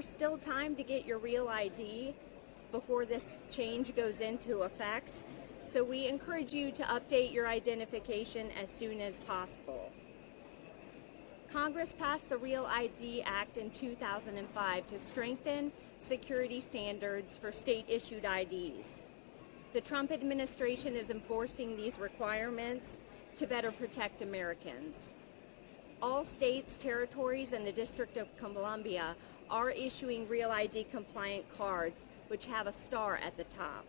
there's still time to get your real ID before this change goes into effect. So we encourage you to update your identification as soon as possible. Congress passed the Real ID Act in 2005 to strengthen security standards for state-issued IDs. The Trump administration is enforcing these requirements to better protect Americans. All states, territories, and the District of Columbia are issuing Real ID compliant cards, which have a star at the top.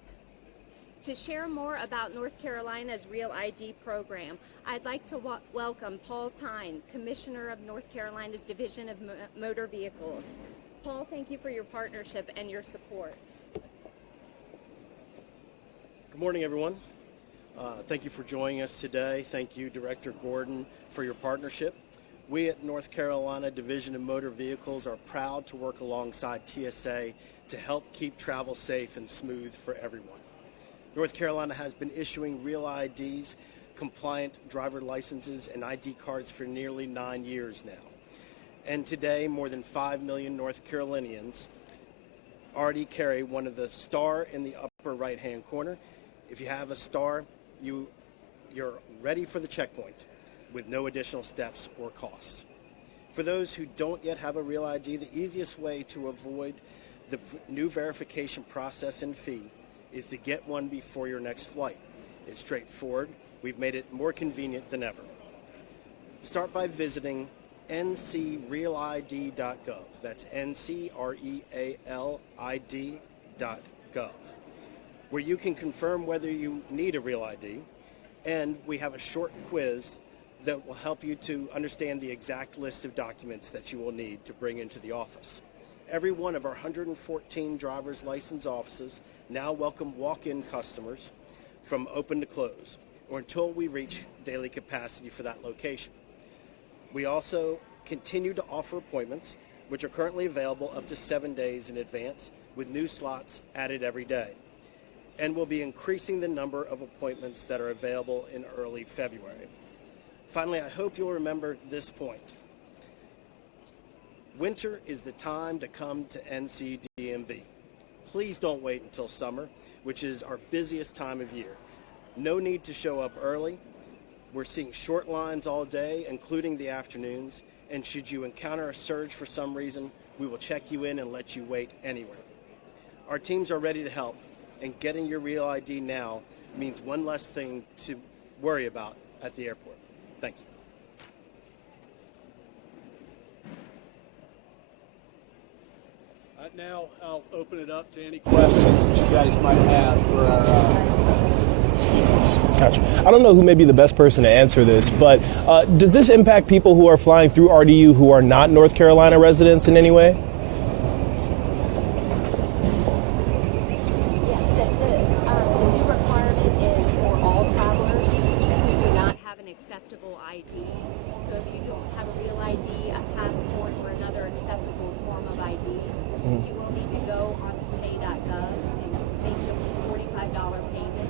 To share more about North Carolina's Real ID program, I'd like to welcome Paul Tyne, Commissioner of North Carolina's Division of Motor Vehicles. Paul, thank you for your partnership and your support. Good morning, everyone. Thank you for joining us today. Thank you, Director Gordon, for your partnership. We at North Carolina Division of Motor Vehicles are proud to work alongside TSA to help keep travel safe and smooth for everyone. North Carolina has been issuing Real IDs, compliant driver licenses, and ID cards for nearly 9 years now. And today, more than 5 million North Carolinians already carry one of the star in the upper right-hand corner. If you have a star, you're ready for the checkpoint with no additional steps or costs. For those who don't yet have a Real ID, the easiest way to avoid the new verification process and fee is to get one before your next flight. It's straightforward. We've made it more convenient than ever. Start by visiting ncrealid.gov. That's ncrealid.gov, where you can confirm whether you need a Real ID, and we have a short quiz that will help you to understand the exact list of documents that you will need to bring into the office. Every one of our 114 driver's license offices now welcome walk-in customers from open to close, or until we reach daily capacity for that location. We also continue to offer appointments, which are currently available up to 7 days in advance, with new slots added every day. And we'll be increasing the number of appointments that are available in early February. Finally, I hope you'll remember this point. Winter is the time to come to NCDMV. Please don't wait until summer, which is our busiest time of year. No need to show up early. We're seeing short lines all day, including the afternoons, and should you encounter a surge for some reason, we will check you in and let you wait anywhere. Our teams are ready to help, and getting your Real ID now means one less thing to worry about at the airport. Thank you. Now I'll open it up to any questions that you guys might have for our speakers. Gotcha. I don't know who may be the best person to answer this, but does this impact people who are flying through RDU who are not North Carolina residents in any way? Yes, the new requirement is for all travelers who do not have an acceptable ID. So if you don't have a Real ID, a passport, or another acceptable form of ID, you will need to go onto pay.gov and make the $45 payment.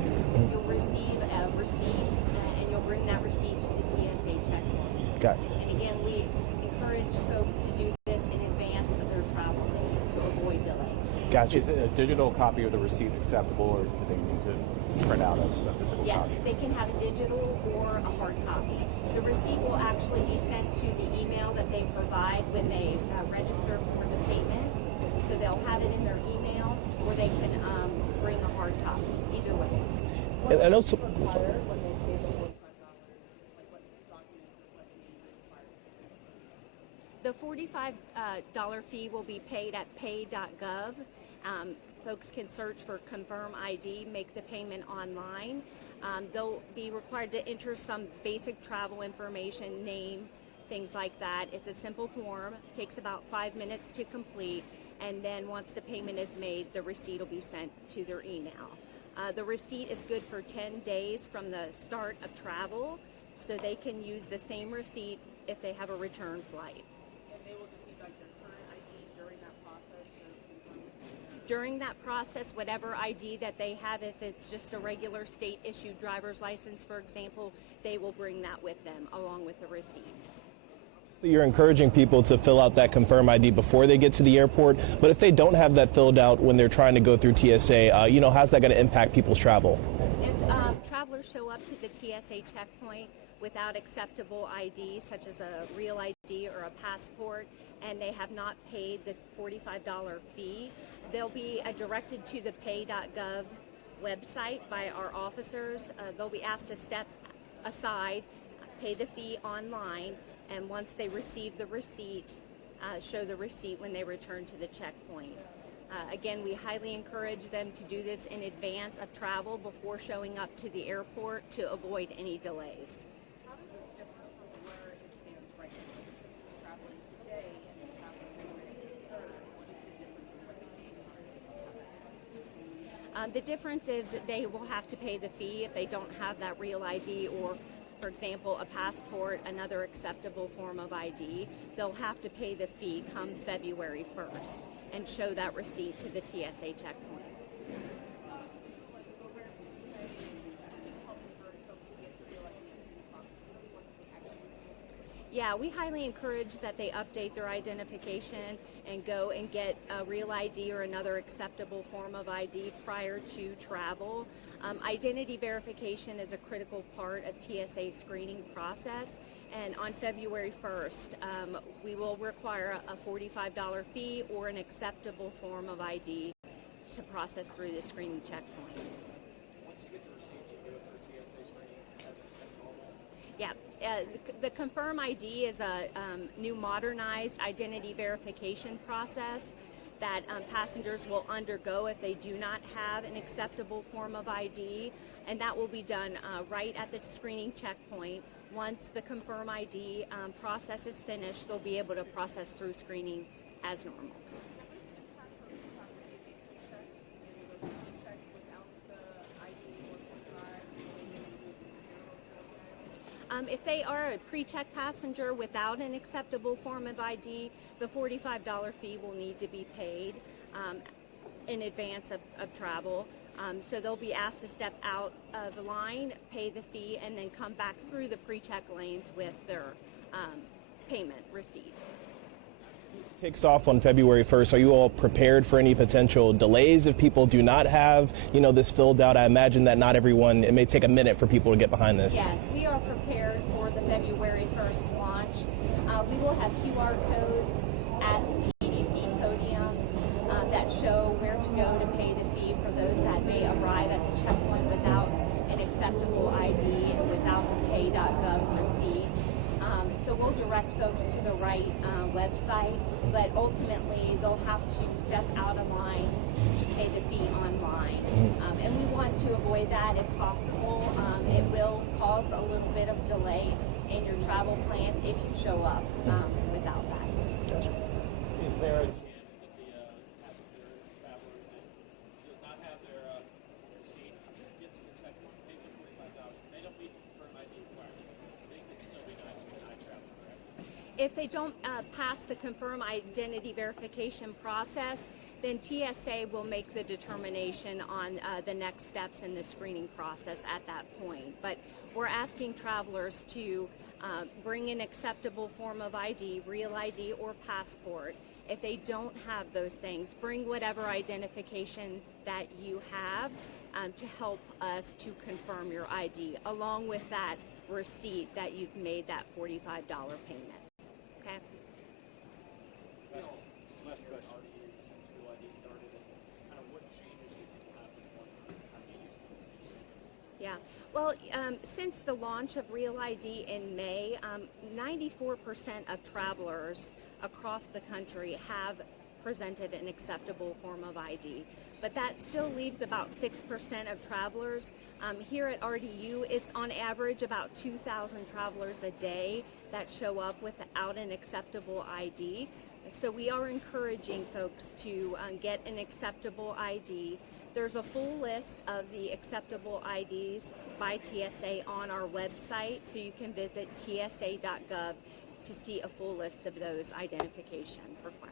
You'll receive a receipt, and you'll bring that receipt to the TSA checkpoint. Got it. And again, we encourage folks to do this in advance of their travel to avoid delays. Gotcha. Is a digital copy of the receipt acceptable, or do they need to print out a physical Yes, copy? they can have a digital or a hard copy. The receipt will actually be sent to the email that they provide when they register for the payment. So they'll have it in their email, or they can bring a hard copy. Either way. And I know The $45 fee will be paid at pay.gov. Folks can search for Confirm ID, make the payment online. They'll be required to enter some basic travel information, name, things like that. It's a simple form, takes about 5 minutes to complete, and then once the payment is made, the receipt will be sent to their email. The receipt is good for 10 days from the start of travel, so they can use the same receipt if they have a return flight. And they will just need like their current ID during that process? During that process, whatever ID that they have, if it's just a regular state-issued driver's license, for example, they will bring that with them along with the receipt. You're encouraging people to fill out that Confirm ID before they get to the airport, but if they don't have that filled out when they're trying to go through TSA, how's that going to impact people's travel? If travelers show up to the TSA checkpoint without acceptable ID, such as a real ID or a passport, and they have not paid the $45 fee, they'll be directed to the pay.gov website by our officers. They'll be asked to step aside, pay the fee online, and once they receive the receipt, show the receipt when they return to the checkpoint. Again, we highly encourage them to do this in advance of travel before showing up to the airport to avoid any delays. How does this differ from where it stands right now? If you're traveling today and you're traveling on May 3rd, what is the difference in what the payment is? The difference is that they will have to pay the fee if they don't have that real ID or, for example, a passport, another acceptable form of ID. They'll have to pay the fee come February 1st and show that receipt to the TSA checkpoint. Yeah, we highly encourage that they update their identification and go and get a real ID or another acceptable form of ID prior to travel. Identity verification is a critical part of TSA screening process, and on February 1st, we will require a $45 fee or an acceptable form of ID to process through the screening checkpoint. Yeah, the Confirm ID is a new modernized identity verification process that passengers will undergo if they do not have an acceptable form of ID, and that will be done right at the screening checkpoint. Once the Confirm ID process is finished, they'll be able to process through screening as normal. If they are a pre-check passenger without an acceptable form of ID, the $45 fee will need to be paid in advance of travel. So they'll be asked to step out of the line, pay the fee, and then come back through the pre-check lanes with their payment receipt. Kicks off on February 1st. Are you all prepared for any potential delays if people do not have, this filled out? I imagine that not everyone, it may take a minute for people to get behind this. Yes, we are prepared for the February 1st launch. We will have QR codes at the TDC podiums that show where to go to pay the fee for those that may arrive at the checkpoint without an acceptable ID and without the pay.gov receipt. So we'll direct folks to the right website, but ultimately they'll have to step out of line to pay the fee online. And we want to avoid that if possible. It will cause a little bit of delay in your travel plans if you show up without that. Gotcha. Is there a chance that the passenger traveler that does not have their receipt gets to the checkpoint, pays the $45, they don't meet the Confirm ID requirements, they can still be denied travel, correct? If they don't pass the Confirm identity verification process, then TSA will make the determination on the next steps in the screening process at that point. But we're asking travelers to bring an acceptable form of ID, real ID or passport. If they don't have those things, bring whatever identification that you have to help us to confirm your ID, along with that receipt that you've made that $45 payment. Okay? Last question. RDU since Real ID started, and kind of what changes do you think will happen once RDU starts? Yeah. Well, since the launch of Real ID in May, 94% of travelers across the country have presented an acceptable form of ID. But that still leaves about 6% of travelers. Here at RDU, it's on average about 2,000 travelers a day that show up without an acceptable ID. So we are encouraging folks to get an acceptable ID. There's a full list of the acceptable IDs by TSA on our website, so you can visit tsa.gov to see a full list of those identification requirements.